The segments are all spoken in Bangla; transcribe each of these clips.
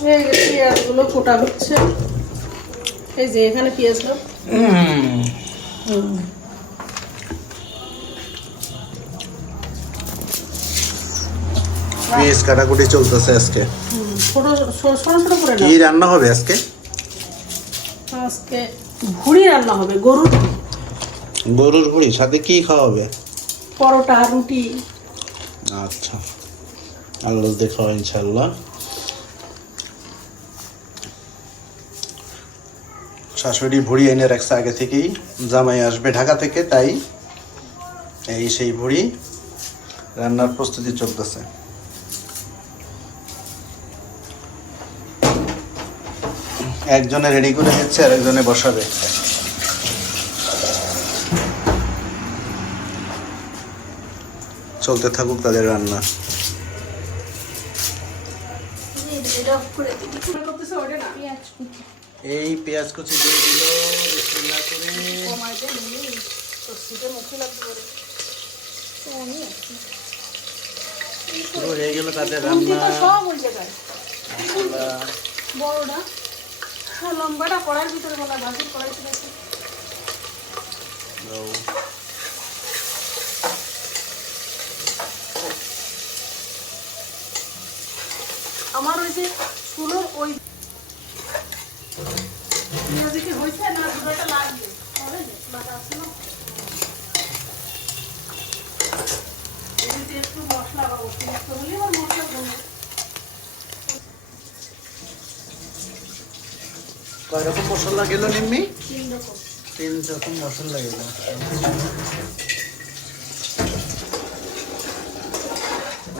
পেঁয়াজগুলো কোটা হচ্ছে, এই যে এখানে পেঁয়াজগুলো পেঁয়াজ কাটাকুটি চলতেছে আজকে। ছোট ছোট ছোট করে কি রান্না হবে আজকে? আজকে ভুড়ি রান্না হবে, গরুর গরুর ভুড়ি, সাথে কি খাওয়া হবে? পরোটা, রুটি। আচ্ছা, আল্লাহ দেখা ইনশাল্লাহ। শাশুড়ি ভুড়ি এনে রাখছে আগে থেকেই, জামাই আসবে ঢাকা থেকে, তাই এই সেই ভুড়ি রান্নার প্রস্তুতি চলতেছে। একজনে রেডি করে দিচ্ছে আর একজনে বসাবে। চলতে থাকুক তাদের রান্না। এই পেঁয়াজ কুচি দিয়ে দিল, বিসমিল্লাহ করে। শুরু হয়ে গেল তাদের রান্না। বড়টা লম্বাটা কড়ার ভিতরে বলা ভাজির কড়াই ছিল। আমার ওই যে চুলোর ওই কি হয়েছে না, দুটোটা লাগবে বাটা আছে না, একটু মশলা বা অতিরিক্ত হলে আমার মশলা দেবো। কয় রকম মশলা গেল নিম্মি? 3 রকম। 3 রকম মশলা গেল।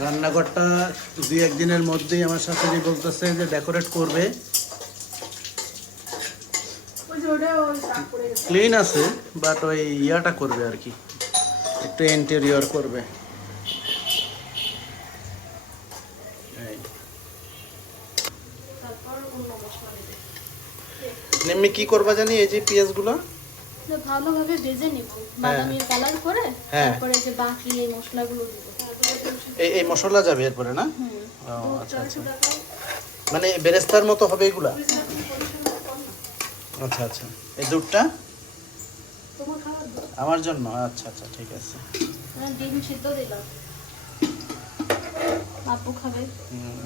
রান্নাঘরটা 2-1 দিনের মধ্যেই আমার শাশুড়ি বলতেছে যে ডেকোরেট করবে। ক্লিন আছে, বাট ওই ইয়াটা করবে আর কি, একটু ইন্টেরিয়র করবে। নিম্মি কি করবা জানি এই যে পেঁয়াজগুলো ভালোভাবে ভেজে নিব, বাদামি কালার করে, তারপরে যে বাকি এই মশলাগুলো দিব। এই মশলা যাবে এরপরে না? আচ্ছা আচ্ছা, মানে বেরেস্তার মতো হবে এগুলা? আচ্ছা আচ্ছা, এই দুধটা আমার জন্য? আচ্ছা আচ্ছা, ঠিক আছে। ডিম সিদ্ধ দিলাম, আপু খাবে,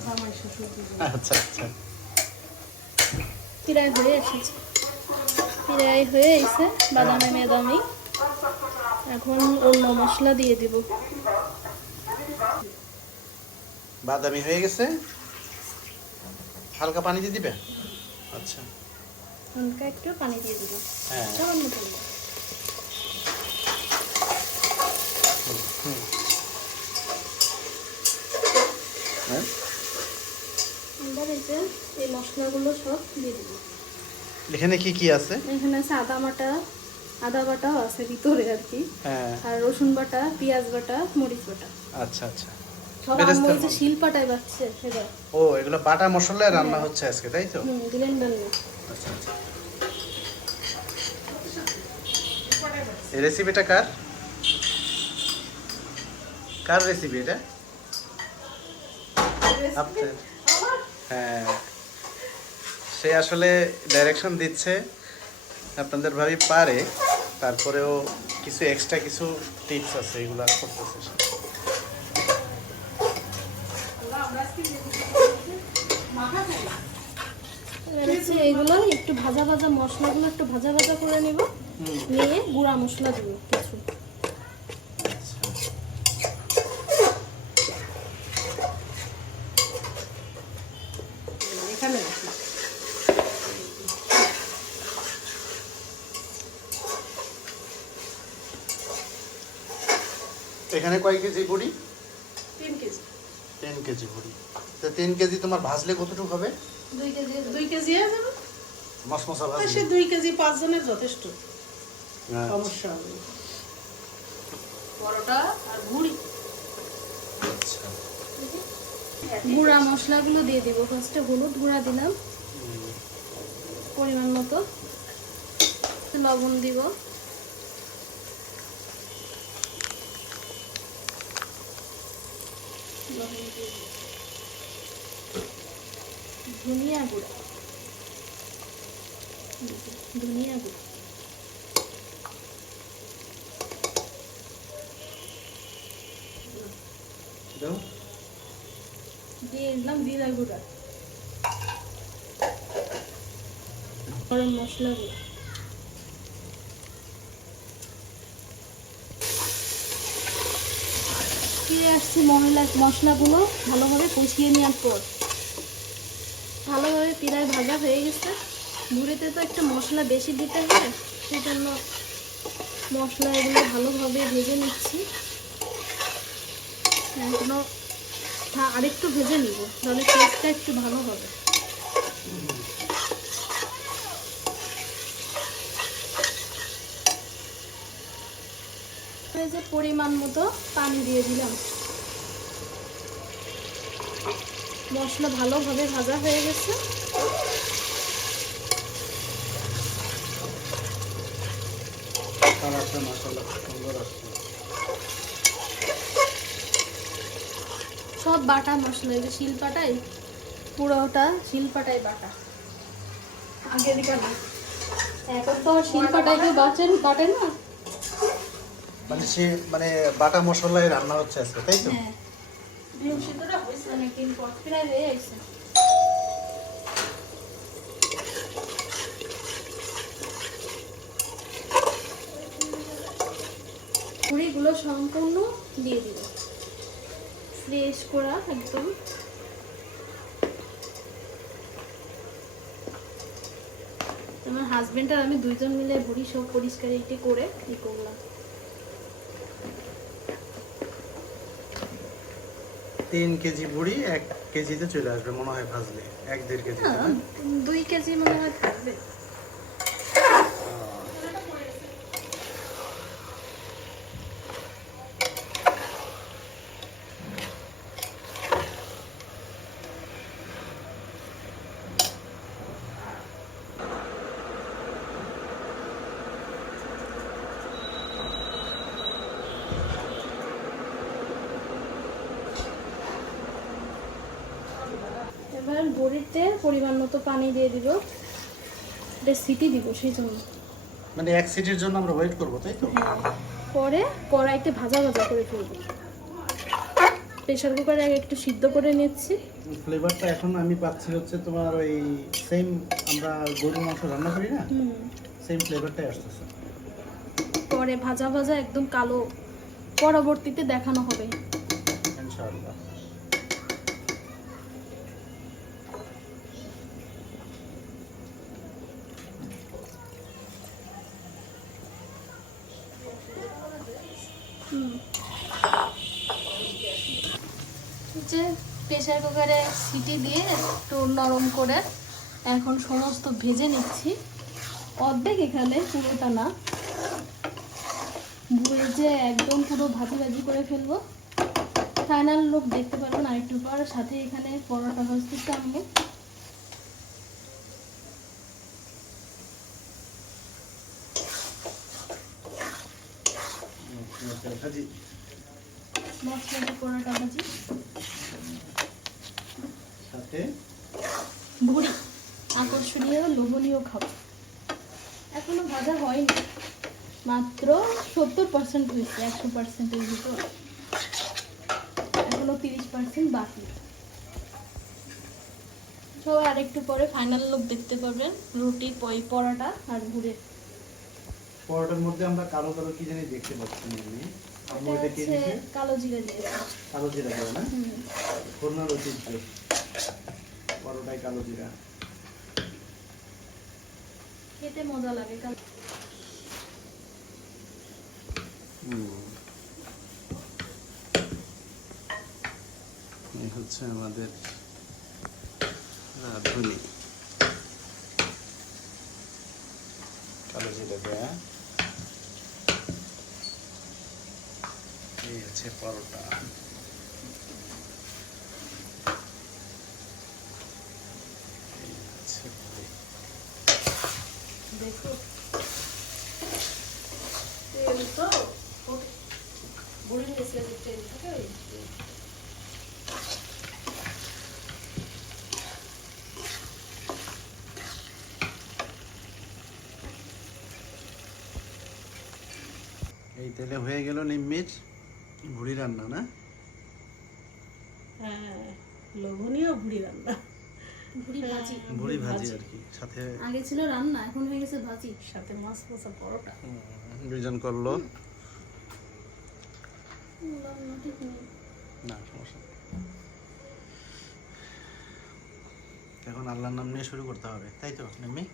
জামাই শ্বশুর দিবে। আচ্ছা আচ্ছা, পিরাই হয়ে এসেছে, পিরাই হয়ে এসে বাদামি মেদামি। এখন অন্য মশলা দিয়ে দিব। বাদামি হয়ে গেছে, হালকা পানি দিয়ে দিবে? আচ্ছা, হালকা একটু পানি দিয়ে দিব। হ্যাঁ, সামান্য পানি। এবার এই মশলাগুলো সব দিয়ে দিব। এখানে কি কি আছে? এখানে আছে আদা বাটাও আছে ভিতরে আর কি, আর রসুন বাটা, পেঁয়াজ বাটা, মরিচ বাটা। আচ্ছা আচ্ছা, সব আম্মু এই যে শিলপাটায় বাটছে এবার। ও, এগুলো বাটা মশলায় রান্না হচ্ছে আজকে, তাই তো? ব্লেন্ডার নেই। আচ্ছা আচ্ছা, এই রেসিপিটা কার রেসিপি এটা? আপনার? হ্যাঁ, সে আসলে ডাইরেকশন দিচ্ছে, আপনাদের ভাবি পারে, তারপরেও কিছু এক্সট্রা কিছু টিপস আছে, এগুলা করতেছে সে। এইগুলো একটু ভাজা ভাজা, মশলাগুলো একটু ভাজা ভাজা করে নিব, নিয়ে গুঁড়া মশলা দিব কিছু। এখানে কয় কেজি ভুড়ি? 3 কেজি। 10 কেজি ভুড়ি। তো 3 কেজি তোমার ভাজলে কতটুকু হবে? 2 কেজি হয়ে যাবে। মশমশা ভাজলে সে 2 কেজি 5 জনের যথেষ্ট, সমস্যা হবে। পরোটা আর ভুড়ি। আচ্ছা, গুঁড়া মশলাগুলো দিয়ে দিব। ফার্স্টে হলুদ গুঁড়া দিলাম পরিমাণ মতো, লবণ দিব, ধনিয়া গুঁড়া, ধনিয়া গুঁড়া, দাও। দিয়ে দিলাম জিরা গুঁড়া, গরম মশলা গুঁড়া। ফিরে আসছি মশলাগুলো ভালোভাবে কষিয়ে নেওয়ার পর। ভালোভাবে পিলায় ভাজা হয়ে গেছে। ভুড়িতে তো একটা মশলা বেশি দিতে হয়, সেজন্য মশলা এগুলো ভালোভাবে ভেজে নিচ্ছি। এখনো আরেকটু ভেজে নিব, তাহলে টেস্টটা একটু ভালো হবে। যে পরিমাণ মতো পানি দিয়ে দিলাম। মশলা ভালোভাবে ভাজা হয়ে গেছে। কালারটা মাশাআল্লাহ সুন্দর আসছে। সব বাটা মশলা, এই যে শিলপাটাই, পুরোটা শিলপাটাই বাটা। আগে দিকে না, এখন তো শিলপাটাই কেউ বাটে না। মানে বাটা মশলায় রান্না হচ্ছে আজকে, তাই তো? হ্যাঁ, ডিম সিদ্ধটা হয়েছে অনেকদিন পর, প্রায় হয়ে গেছে। পুরিগুলো সম্পূর্ণ দিয়ে দিব, ফ্রেশ করা একদম। আমার হাজবেন্ড আর আমি দুইজন মিলে বুড়ি সব পরিষ্কার ইটে করে কি করলাম। 3 কেজি বুড়ি 1 কেজিতে চলে আসবে মনে হয় ভাজলে, 1-1.5 কেজি। 2 কেজি মনে হয় থাকবে। এবার বড়িতে পরিমাণ মতো পানি দিয়ে দিব, এটা সিটি দিব সেই জন্য। মানে 1 সিটির জন্য আমরা ওয়েট করব, তাই তো? পরে কড়াইতে ভাজা ভাজা করে ফেলবো। প্রেসার কুকারে আগে একটু সিদ্ধ করে নিচ্ছি। ফ্লেভারটা এখন আমি পাচ্ছি হচ্ছে তোমার ওই সেম আমরা গরুর মাংস রান্না করি না, সেম ফ্লেভারটাই আসতেছে। পরে ভাজা ভাজা একদম কালো পরবর্তীতে দেখানো হবে ইনশাআল্লাহ। যে প্রেসার কুকারে সিটি দিয়ে একটু নরম করে এখন সমস্ত ভেজে নিচ্ছি। অর্ধেক এখানে, পুরোটা না, ভেজে একদম পুরো ভাজি ভাজি করে ফেলবো। ফাইনাল লুক দেখতে পারবেন আরেকটু পর। সাথে এখানে পরোটা ভাজতেছি আমি। মশলাটা পরোটা ভাজি সাথে ভুড়ি, আকর্ষণীয় লোভনীয় খাবার। এখনো ভাজা হয়নি, মাত্র 70% হয়েছে 100%-এর ভিতর, এখনো 30% বাকি। তো আর একটু পরে ফাইনাল লুক দেখতে পাবেন, রুটি, পরোটা আর ভুড়ি। পরোটার মধ্যে আমরা কালো কালো কি জানি দেখতে পাচ্ছি এমনি। এটা হচ্ছে কালো জিরা দিয়ে, কালো জিরা দেয় না? খুলনার ঐতিহ্য পরোটায় কালো জিরা, খেতে মজা লাগে। এই হচ্ছে আমাদের রাঁধুনি, কালো জিরা দেয়া। এই হচ্ছে পরোটা। এই হচ্ছে ভুড়ি। দেখো তেল তো বুড়ি মিশিয়ে তেল থাকে। এই তেলে হয়ে গেল নিম্মির ভুড়ি রান্না না? হ্যাঁ, লোভনীয় ভুড়ি রান্না, ভুড়ি ভাজি। ভুড়ি ভাজি আর কি, সাথে আগে ছিল রান্না, এখন হয়ে গেছে ভাজি। সাথে মাছ কষা পরোটা। দুইজন করলো। রান্না ঠিক নেই। না সমস্যা নেই। এখন আল্লাহর নাম নিয়ে শুরু করতে হবে, তাই তো নিম্মি?